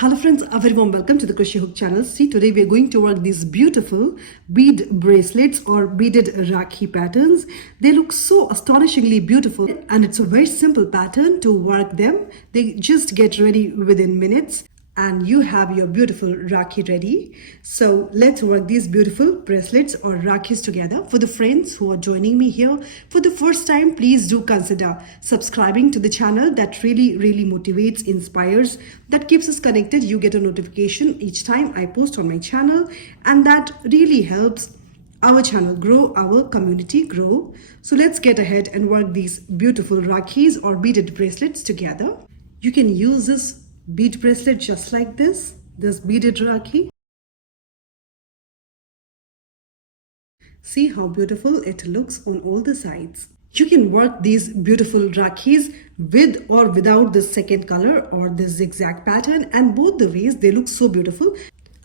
Hello friends, a very warm welcome to the Crochet Hook channel. See, today we are going to work these beautiful bead bracelets or beaded Rakhi patterns. They look so astonishingly beautiful and it's a very simple pattern to work them. They just get ready within minutes and you have your beautiful Rakhi ready. So let's work these beautiful bracelets or Rakhis together. For the friends who are joining me here for the first time, please do consider subscribing to the channel. That really motivates, inspires, that keeps us connected. You get a notification each time I post on my channel and that really helps our channel grow, our community grow. So let's get ahead and work these beautiful Rakhis or beaded bracelets together. You can use this bead bracelet just like this beaded Rakhi. See how beautiful it looks on all the sides. You can work these beautiful Rakhis with or without the second color or the zigzag pattern, and both the ways they look so beautiful.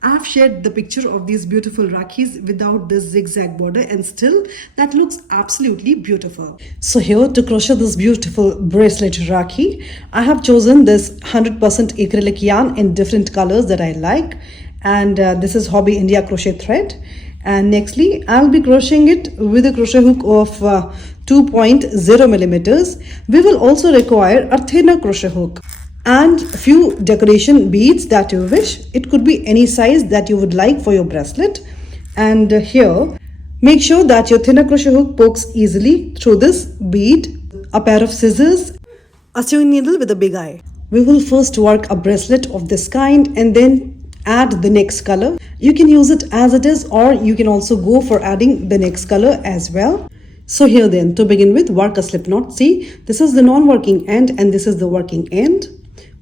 I've shared the picture of these beautiful Rakhis without this zigzag border and still that looks absolutely beautiful. So here to crochet this beautiful bracelet Rakhi, I have chosen this 100% acrylic yarn in different colors that I like, and this is Hobby India crochet thread. And nextly I'll be crocheting it with a crochet hook of 2.0 millimeters. We will also require a thinner crochet hook and a few decoration beads that you wish. It could be any size that you would like for your bracelet. And here, make sure that your thinner crochet hook pokes easily through this bead, a pair of scissors, a sewing needle with a big eye. We will first work a bracelet of this kind and then add the next color. You can use it as it is, or you can also go for adding the next color as well. So here then, to begin with, work a slip knot. See, this is the non-working end and this is the working end.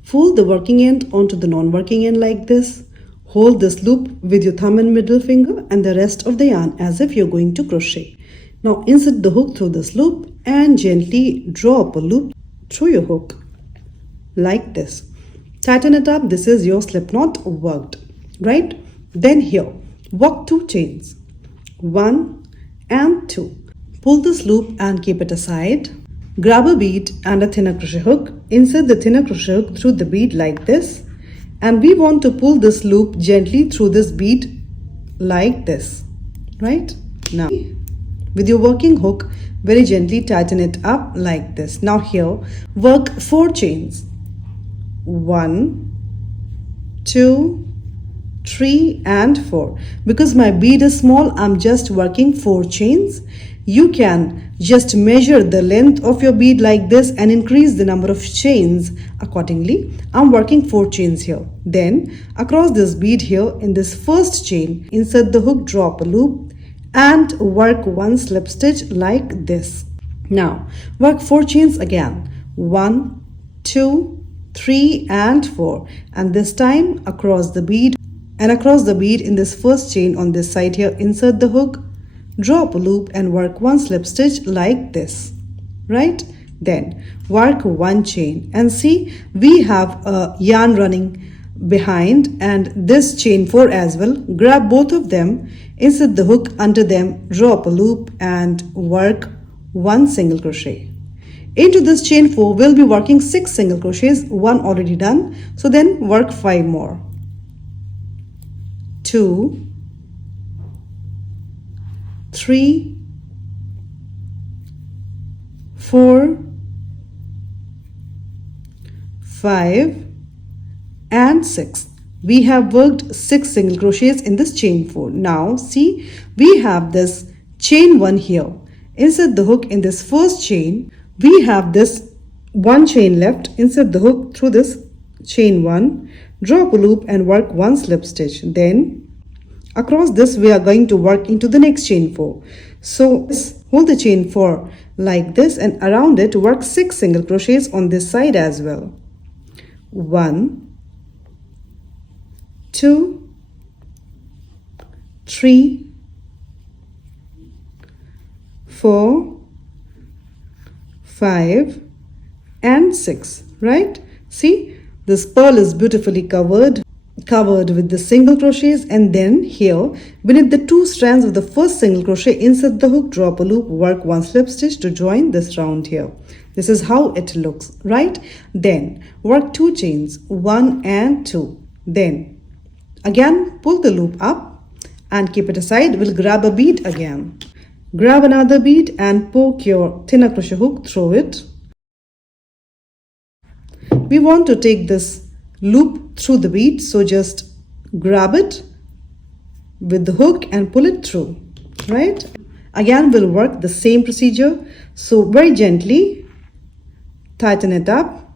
Fold the working end onto the non-working end like this. Hold this loop with your thumb and middle finger and the rest of the yarn as if you're going to crochet. Now insert the hook through this loop and gently draw up a loop through your hook like this. Tighten it up. This is your slip knot worked, right? Then here, work 2 chains, 1 and 2. Pull this loop and keep it aside. Grab a bead and a thinner crochet hook. Insert the thinner crochet hook through the bead like this. And we want to pull this loop gently through this bead like this, right? Now, with your working hook, very gently tighten it up like this. Now here, work 4 chains. 1, 2, 3 and 4. Because my bead is small, I'm just working 4 chains. You can just measure the length of your bead like this and increase the number of chains accordingly. I'm working 4 chains here. Then across this bead here in this first chain, insert the hook, drop a loop and work 1 slip stitch like this. Now work 4 chains again. 1, 2, 3 and 4, and this time across the bead, and across the bead in this first chain on this side here, insert the hook, drop a loop and work 1 slip stitch like this, right? Then work 1 chain and see we have a yarn running behind and this chain 4 as well. Grab both of them, insert the hook under them, drop a loop and work 1 single crochet. Into this chain 4 we'll be working 6 single crochets, 1 already done. So then work 5 more. 2, 3, 4, 5 and 6. We have worked 6 single crochets in this chain 4. Now see, we have this chain 1 here. Insert the hook in this first chain. We have this 1 chain left. Insert the hook through this chain 1, drop a loop and work 1 slip stitch. Then across this we are going to work into the next chain 4. So hold the chain 4 like this and around it work 6 single crochets on this side as well. 1, 2, 3, 4, 5 and 6, right? See, this pearl is beautifully covered with the single crochets, and then here beneath the 2 strands of the first single crochet, insert the hook, drop a loop, work 1 slip stitch to join this round here. This is how it looks, right? Then work 2 chains, 1 and 2. Then again pull the loop up and keep it aside. We'll grab a bead again. Grab another bead and poke your thinner crochet hook through it. We want to take this loop through the bead, so just grab it with the hook and pull it through, right? Again, we'll work the same procedure. So very gently tighten it up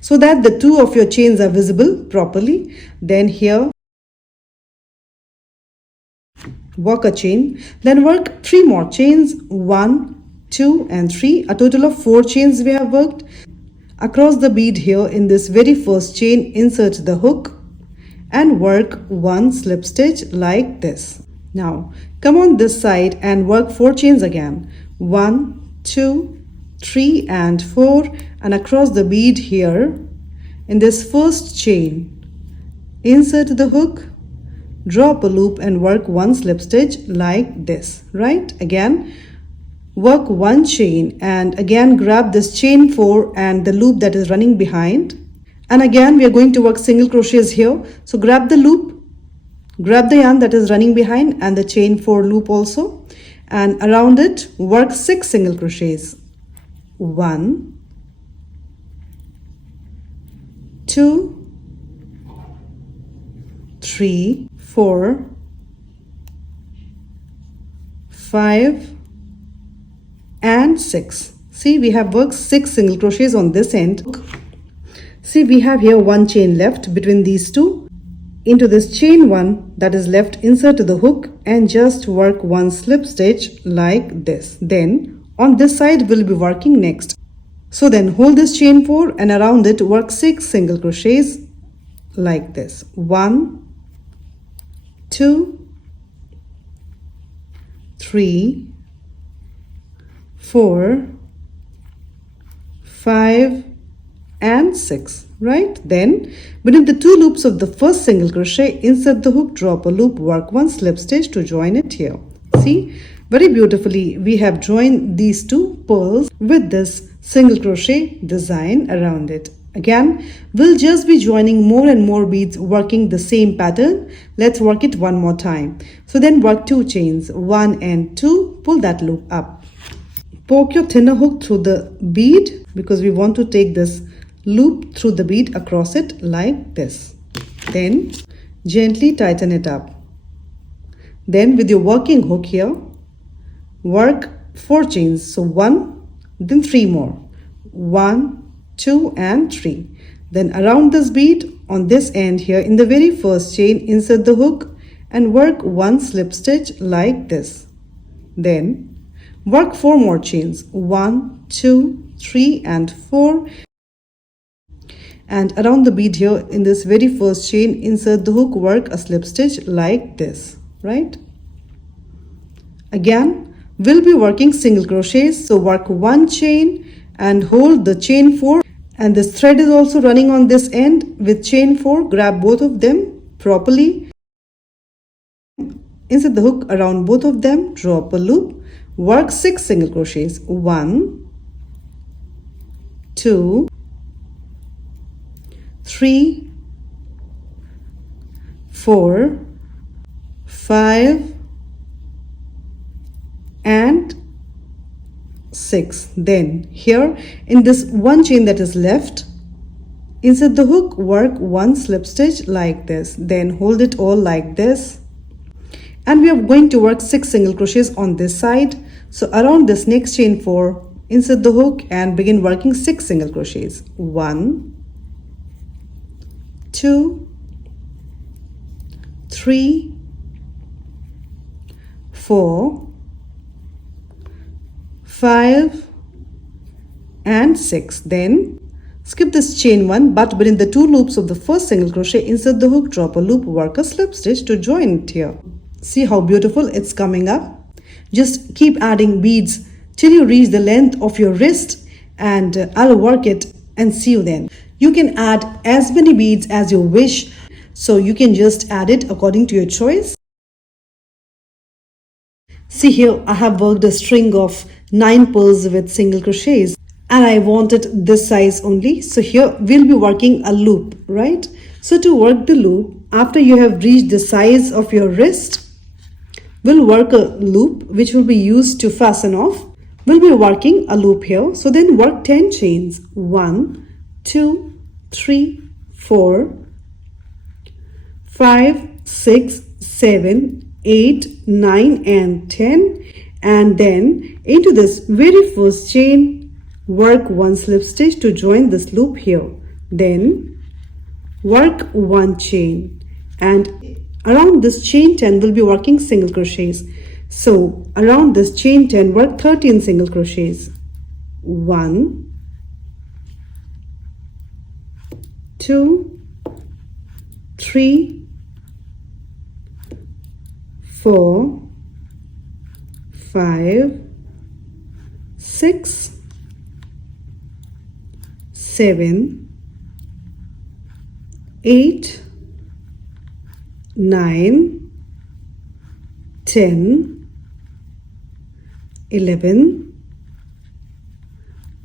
so that the two of your chains are visible properly. Then here work a chain, then work 3 more chains, 1, 2 and 3, a total of 4 chains we have worked. Across the bead here in this very first chain, insert the hook and work 1 slip stitch like this. Now come on this side and work 4 chains again, 1, 2, 3 and 4, and across the bead here in this first chain, insert the hook, drop a loop and work 1 slip stitch like this, right? Again work 1 chain and again grab this chain 4 and the loop that is running behind, and again we are going to work single crochets here. So grab the loop, grab the yarn that is running behind and the chain 4 loop also, and around it work 6 single crochets, 1, 2, 3, 4, 5 and 6. See, we have worked 6 single crochets on this end. See, we have here 1 chain left between these two. Into this chain 1 that is left, insert the hook and just work 1 slip stitch like this. Then on this side we'll be working next. So then hold this chain 4 and around it work 6 single crochets like this. 1, 2, 3, 4, 5 and 6, right? Then within the 2 loops of the first single crochet, insert the hook, drop a loop, work 1 slip stitch to join it here. See, very beautifully we have joined these 2 pearls with this single crochet design around it. Again, we'll just be joining more and more beads working the same pattern. Let's work it one more time. So then work 2 chains, 1 and 2, pull that loop up. Poke your thinner hook through the bead because we want to take this loop through the bead across it like this. Then gently tighten it up. Then with your working hook here, work 4 chains. So 1, then 3 more. 1, 2 and 3. Then around this bead on this end here in the very first chain, insert the hook and work 1 slip stitch like this. Then work 4 more chains, 1, 2, 3 and 4, and around the bead here in this very first chain, insert the hook, work a slip stitch like this, right? Again we'll be working single crochets, so work 1 chain and hold the chain 4, and this thread is also running on this end with chain 4. Grab both of them properly, insert the hook around both of them, drop a loop, work 6 single crochets, 1, 2, 3, 4, 5 and 6. Then here in this 1 chain that is left, insert the hook, work 1 slip stitch like this, then hold it all like this, and we are going to work 6 single crochets on this side. So around this next chain 4, insert the hook and begin working 6 single crochets, 1, 2, 3, 4, 5 and 6. Then skip this chain 1, but within the 2 loops of the first single crochet, insert the hook, drop a loop, work a slip stitch to join it here. See how beautiful it's coming up. Just keep adding beads till you reach the length of your wrist, and I'll work it and see you then. You can add as many beads as you wish, so you can just add it according to your choice. See here, I have worked a string of 9 pearls with single crochets and I wanted this size only. So here we'll be working a loop, right? So to work the loop, after you have reached the size of your wrist, we'll work a loop which will be used to fasten off. We'll be working a loop here. So then work 10 chains. 1, 2, 3, 4, 5, 6, 7, 8, 9 and 10. And then into this very first chain, work 1 slip stitch to join this loop here. Then work 1 chain, and around this chain 10 we'll be working single crochets. So around this chain 10 work 13 single crochets. 1, 2, 3, 4, 5, 6, 7, 8, 9, 10, 11,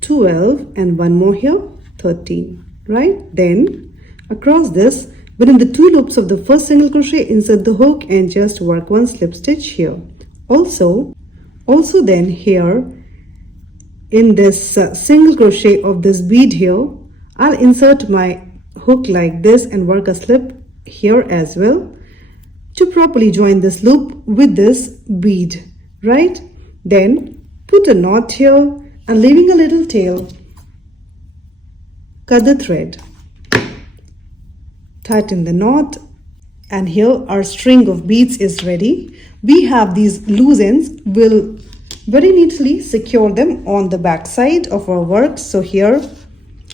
12 and one more here, 13, right? Then across this, within the 2 loops of the first single crochet, insert the hook and just work 1 slip stitch here. Also then here in this single crochet of this bead here, I'll insert my hook like this and work a slip here as well to properly join this loop with this bead, right? Then put a knot here and leaving a little tail, cut the thread, tighten the knot, and here our string of beads is ready. We have these loose ends. We'll very neatly secure them on the back side of our work. So here,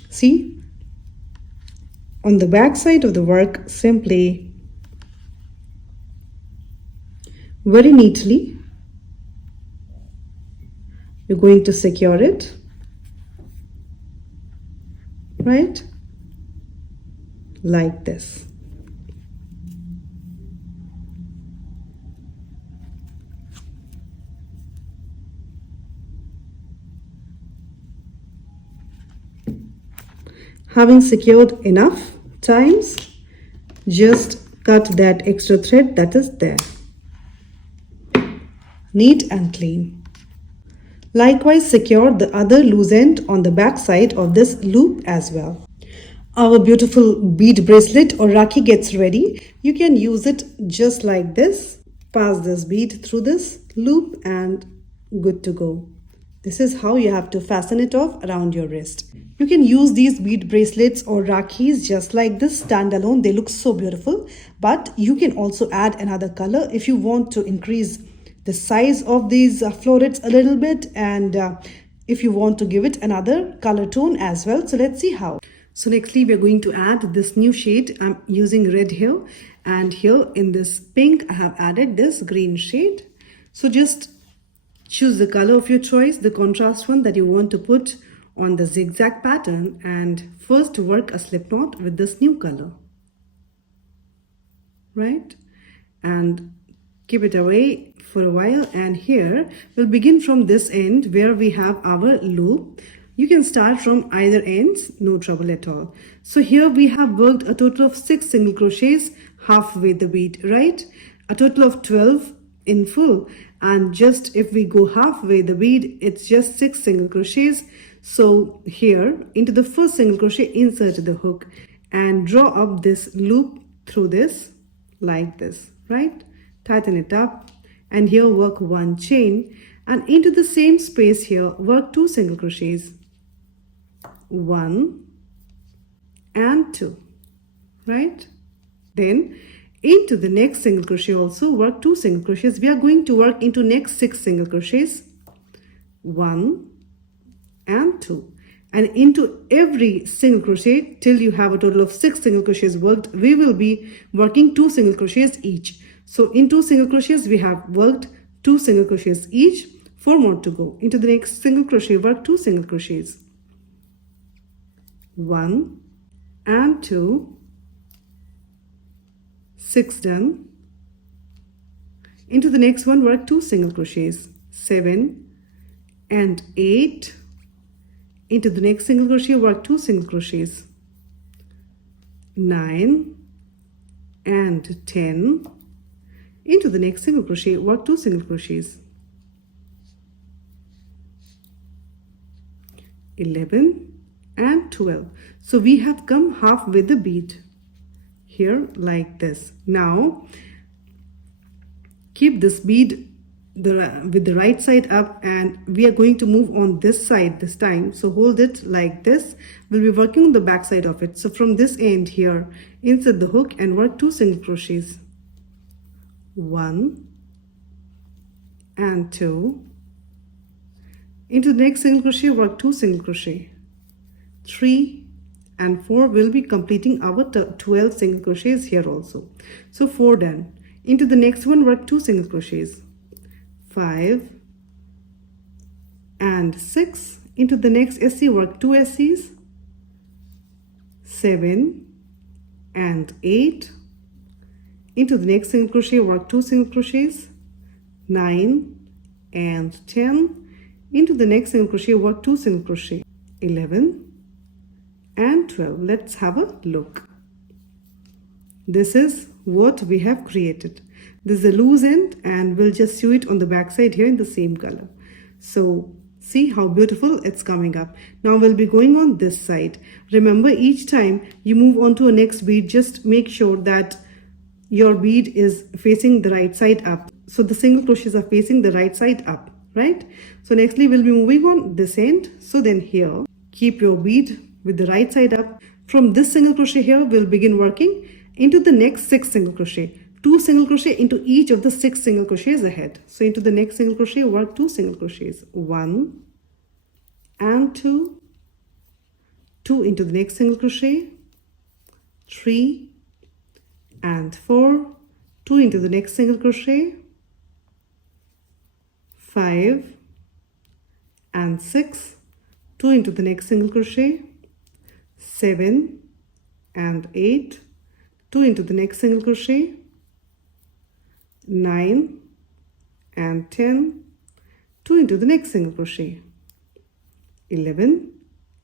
see, on the back side of the work, simply very neatly you're going to secure it, right, like this. Having secured enough times, just cut that extra thread that is there. Neat and clean. Likewise, secure the other loose end on the back side of this loop as well. Our beautiful bead bracelet or rakhi gets ready. You can use it just like this. Pass this bead through this loop and good to go. This is how you have to fasten it off around your wrist. You can use these bead bracelets or rakhis just like this standalone. They look so beautiful, but you can also add another color if you want to increase the size of these florets a little bit, and if you want to give it another color tone as well. So let's see how. So nextly we're going to add this new shade. I'm using red here, and here in this pink I have added this green shade. So just choose the color of your choice, the contrast one that you want to put on the zigzag pattern, and first work a slip knot with this new color, right? And keep it away for a while, and here we'll begin from this end where we have our loop. You can start from either ends, no trouble at all. So here we have worked a total of 6 single crochets halfway the bead, right? A total of 12 in full, and just if we go halfway the bead, it's just 6 single crochets. So here into the first single crochet, insert the hook and draw up this loop through this like this, right? Tighten it up, and here work 1 chain, and into the same space here work 2 single crochets, 1 and 2, right? Then into the next single crochet also work 2 single crochets. We are going to work into next 6 single crochets, 1 and 2, and into every single crochet till you have a total of 6 single crochets worked. We will be working 2 single crochets each. So in 2 single crochets we have worked 2 single crochets each, 4 more to go. Into the next single crochet work 2 single crochets, 1 and 2, 6 done. Into the next one work 2 single crochets, 7 and 8. Into the next single crochet work 2 single crochets, 9 and 10. Into the next single crochet, work 2 single crochets. 11 and 12. So we have come half with the bead here like this. Now keep this bead with the right side up, and we are going to move on this side this time. So hold it like this. We'll be working on the back side of it. So from this end here, insert the hook and work 2 single crochets. 1 and 2. Into the next single crochet, work 2 single crochet. 3 and 4. Will be completing our 12 single crochets here also. So 4 done. Into the next one, work 2 single crochets. 5 and 6. Into the next SC, work 2 SCs. 7 and 8. Into the next single crochet, work 2 single crochets. 9 and 10. Into the next single crochet, work 2 single crochet. 11 and 12. Let's have a look. This is what we have created. This is a loose end, and we'll just sew it on the back side here in the same color. So see how beautiful it's coming up. Now we'll be going on this side. Remember, each time you move on to a next bead, just make sure that your bead is facing the right side up. So the single crochets are facing the right side up, right? So nextly we'll be moving on this end. So then here, keep your bead with the right side up. From this single crochet here, we'll begin working into the next 6 single crochet. 2 single crochet into each of the 6 single crochets ahead. So into the next single crochet, work 2 single crochets. 1 and 2. 2 into the next single crochet. 3 and 4. 2 into the next single crochet. 5 and 6. 2 into the next single crochet. 7 and 8. 2 into the next single crochet. 9 and 10. 2 into the next single crochet. 11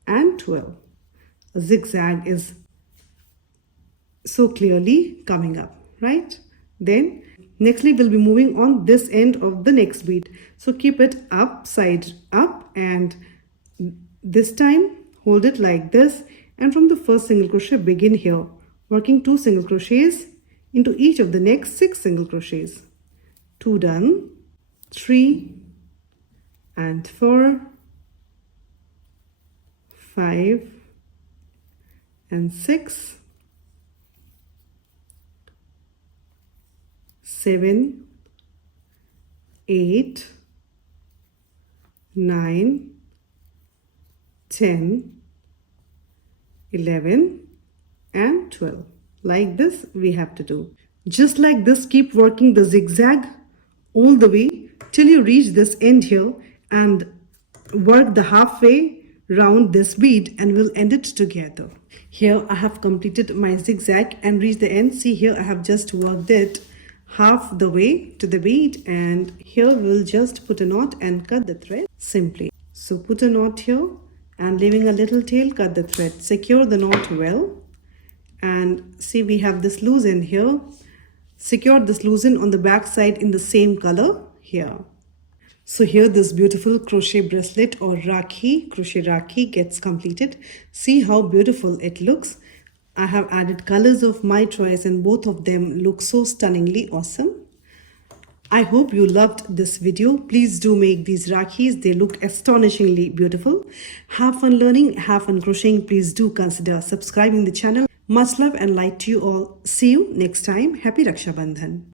and 12. A zigzag is so clearly coming up, right? Then nextly we'll be moving on this end of the next bead. So keep it upside up, and this time hold it like this, and from the first single crochet begin here, working 2 single crochets into each of the next 6 single crochets. 2 done. 3 and 4. 5 and 6. 7, 8, 9, 10, 11 and 12. Like this we have to do. Just like this, keep working the zigzag all the way till you reach this end here, and work the halfway round this bead, and we'll end it together. Here I have completed my zigzag and reached the end. See, here I have just worked it half the way to the bead, and here we'll just put a knot and cut the thread simply. So put a knot here, and leaving a little tail, cut the thread. Secure the knot well, and see, we have this loose end here. Secure this loose end on the back side in the same color here. So here this beautiful crochet bracelet or rakhi, crochet rakhi, gets completed. See how beautiful it looks. I have added colors of my choice, and both of them look so stunningly awesome. I hope you loved this video. Please do make these rakhis. They look astonishingly beautiful. Have fun learning, have fun crocheting. Please do consider subscribing the channel. Much love and light to you all. See you next time. Happy Rakshabandhan.